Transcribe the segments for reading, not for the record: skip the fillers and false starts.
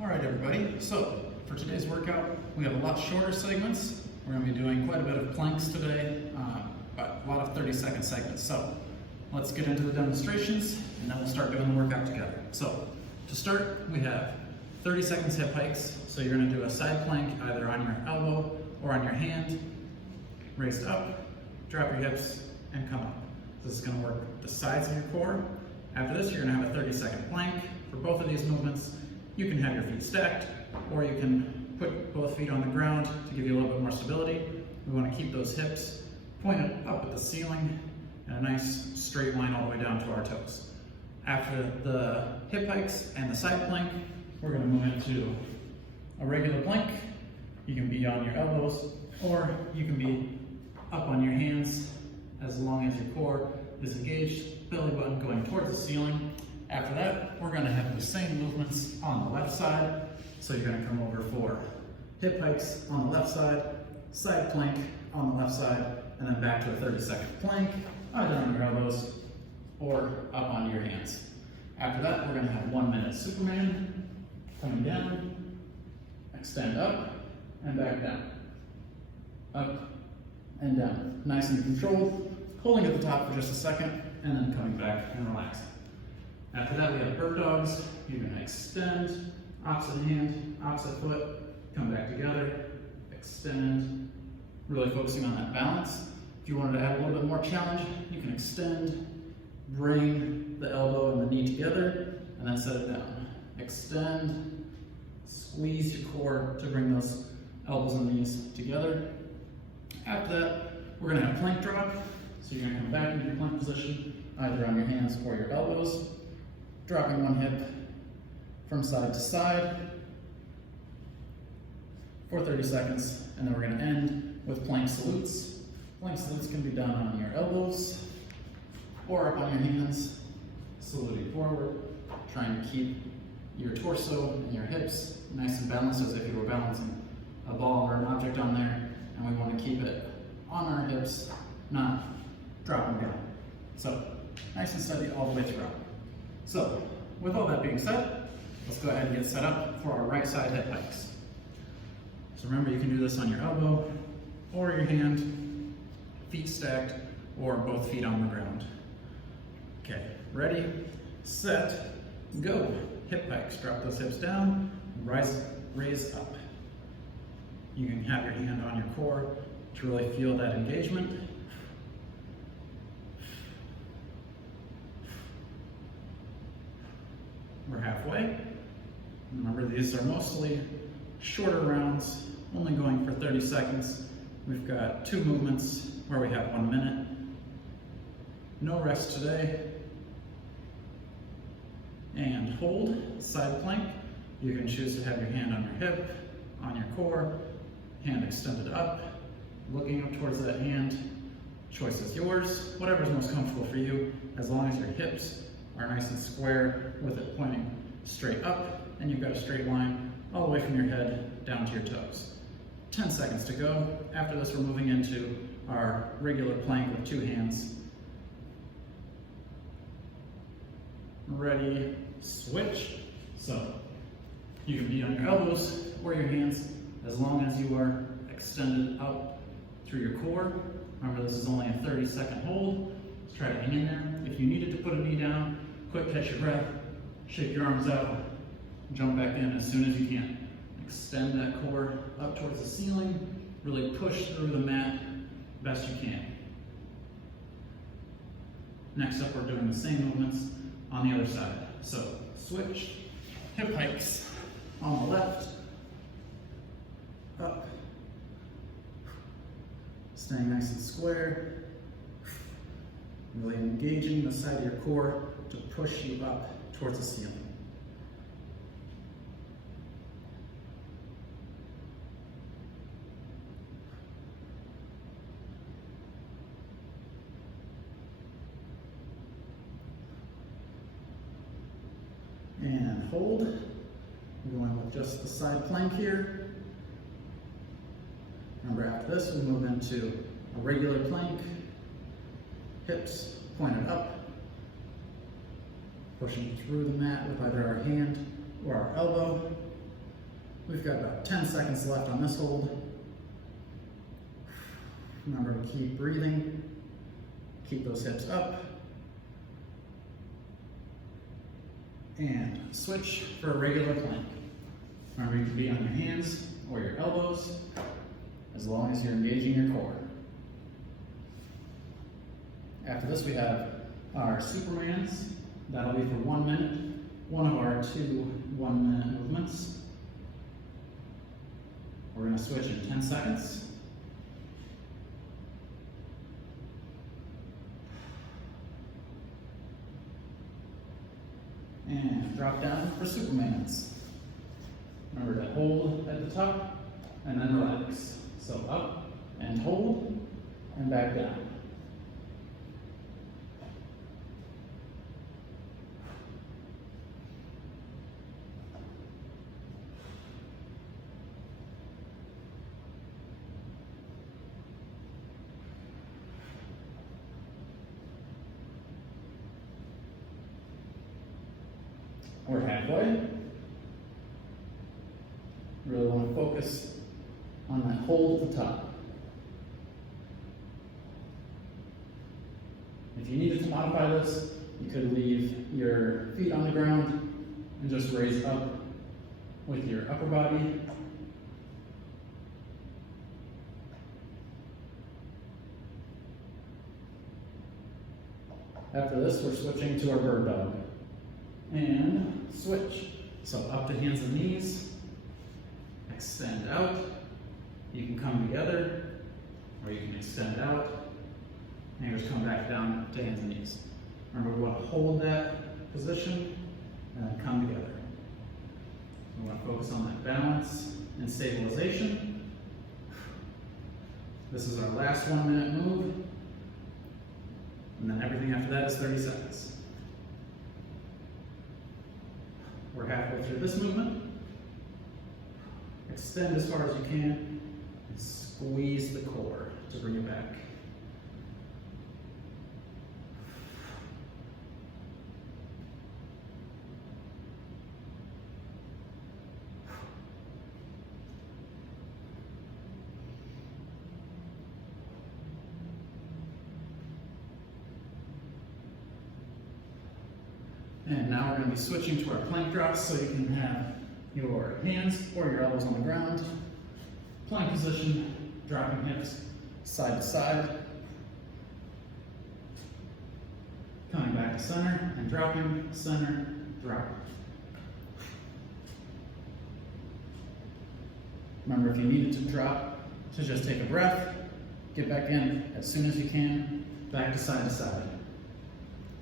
All right, everybody. So for today's workout, we have a lot shorter segments. We're going to be doing quite a bit of planks today, but a lot of 30-second segments. So let's get into the demonstrations, and then we'll start doing the workout together. So to start, we have 30 seconds hip hikes. So you're going to do a side plank either on your elbow or on your hand, raised up, drop your hips, and come up. This is going to work the sides of your core. After this, you're going to have a 30-second plank. For both of these movements, you can have your feet stacked, or you can put both feet on the ground to give you a little bit more stability. We want to keep those hips pointed up at the ceiling and a nice straight line all the way down to our toes. After the hip hikes and the side plank, we're going to move into a regular plank. You can be on your elbows, or you can be up on your hands as long as your core is engaged, belly button going towards the ceiling. After that, we're going to have the same movements on the left side. So you're going to come over for hip hikes on the left side plank on the left side, and then back to a 30-second plank, either on your elbows or up on your hands. After that, we're going to have 1 minute Superman, coming down, extend up, and back down. Up and down. Nice and controlled, holding at the top for just a second, and then coming back and relaxing. After that, we have bird dogs. You're going to extend, opposite hand, opposite foot, come back together, extend, really focusing on that balance. If you wanted to add a little bit more challenge, you can extend, bring the elbow and the knee together, and then set it down. Extend, squeeze your core to bring those elbows and knees together. After that, we're going to have plank drop. So you're going to come back into your plank position, either on your hands or your elbows, dropping one hip from side to side for 30 seconds, and then we're going to end with plank salutes. Plank salutes can be done on your elbows or up on your hands, saluting forward, trying to keep your torso and your hips nice and balanced as if you were balancing a ball or an object on there, and we want to keep it on our hips, not dropping down. So nice and steady all the way through. So with all that being said, let's go ahead and get set up for our right side hip hikes. So remember, you can do this on your elbow or your hand, feet stacked, or both feet on the ground. Okay, ready, set, go. Hip hikes, drop those hips down, raise up. You can have your hand on your core to really feel that engagement. We're halfway. Remember, these are mostly shorter rounds, only going for 30 seconds. We've got 2 movements where we have 1 minute. No rest today. And hold, side plank. You can choose to have your hand on your hip, on your core, hand extended up, looking up towards that hand. Choice is yours, whatever's most comfortable for you, as long as your hips are nice and square with it pointing straight up, and you've got a straight line all the way from your head down to your toes. 10 seconds to go. After this, we're moving into our regular plank with 2 hands. Ready, switch. So you can be on your elbows or your hands as long as you are extended up through your core. Remember, this is only a 30-second hold. Let's try to hang in there. If you needed to put a knee down, quick catch your breath, shake your arms out, jump back in as soon as you can. Extend that core up towards the ceiling, really push through the mat best you can. Next up, we're doing the same movements on the other side. So switch, hip hikes on the left, up, staying nice and square, really engaging the side of your core to push you up towards the ceiling. And hold. We're going with just the side plank here. Remember, after this, we move into a regular plank. Hips pointed up, pushing through the mat with either our hand or our elbow. We've got about 10 seconds left on this hold. Remember to keep breathing. Keep those hips up. And switch for a regular plank. Remember, you can be on your hands or your elbows, as long as you're engaging your core. After this, we have our Supermans. That'll be for 1 minute. One of our 2 1-minute movements. We're going to switch in 10 seconds. And drop down for Supermans. Remember to hold at the top and then relax. So up and hold and back down. We're halfway. Really want to focus on that hold at the top. If you needed to modify this, you could leave your feet on the ground and just raise up with your upper body. After this, we're switching to our bird dog. And switch. So up to hands and knees, extend out. You can come together, or you can extend out, and just come back down to hands and knees. Remember, we want to hold that position, and then come together. We want to focus on that balance and stabilization. This is our last 1 minute move, and then everything after that is 30 seconds. We're halfway through this movement. Extend as far as you can and squeeze the core to bring it back. And now we're going to be switching to our plank drops, so you can have your hands or your elbows on the ground. Plank position, dropping hips side to side. Coming back to center and dropping, center, drop. Remember, if you needed to drop, to just take a breath, get back in as soon as you can, back to side to side.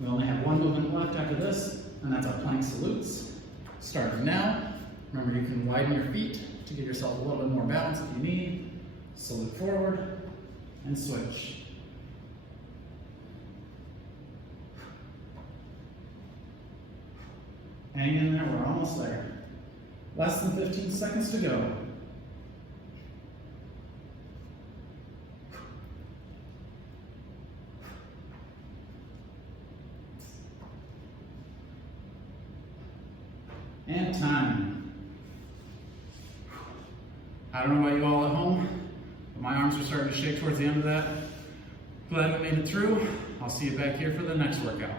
We only have 1 movement left after this, and that's our plank salutes. Starting now, remember you can widen your feet to give yourself a little bit more balance if you need. Salute forward, and switch. Hang in there, we're almost there. Less than 15 seconds to go. And time. I don't know about you all at home, but my arms are starting to shake towards the end of that. Glad we made it through. I'll see you back here for the next workout.